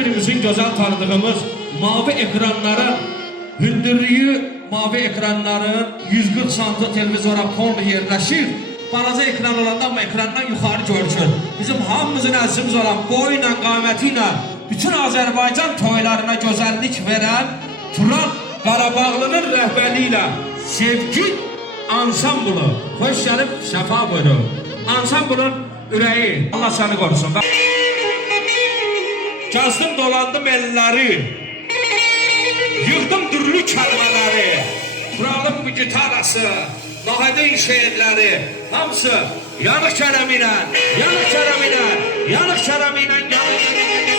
bir bizim güzel tanıdığımız mavi ekranların hündürlüğü, mavi ekranların 140 santim televizora konulu yerleşir. Balaca ekran olanda ama ekrandan yukarı görünür. Bizim hamımızın əzizimiz olan boyuyla, qamətiyle bütün Azərbaycan toylarına güzellik veren Turan Qarabağlı'nın rəhbərliyiyle sevgi ansambulu. Hoş gəlib, şəfa buyurun. Ansambulun ürəyi. Allah səni qorusun. Kazdım dolandım elləri, yığdım dürlü kəlmələri, kuralım bu gitarası, Nahidin şehirləri, hamısı yanıq kərəminə, yanıq kərəminə, yanıq kərəminə, yanıq kərəminə.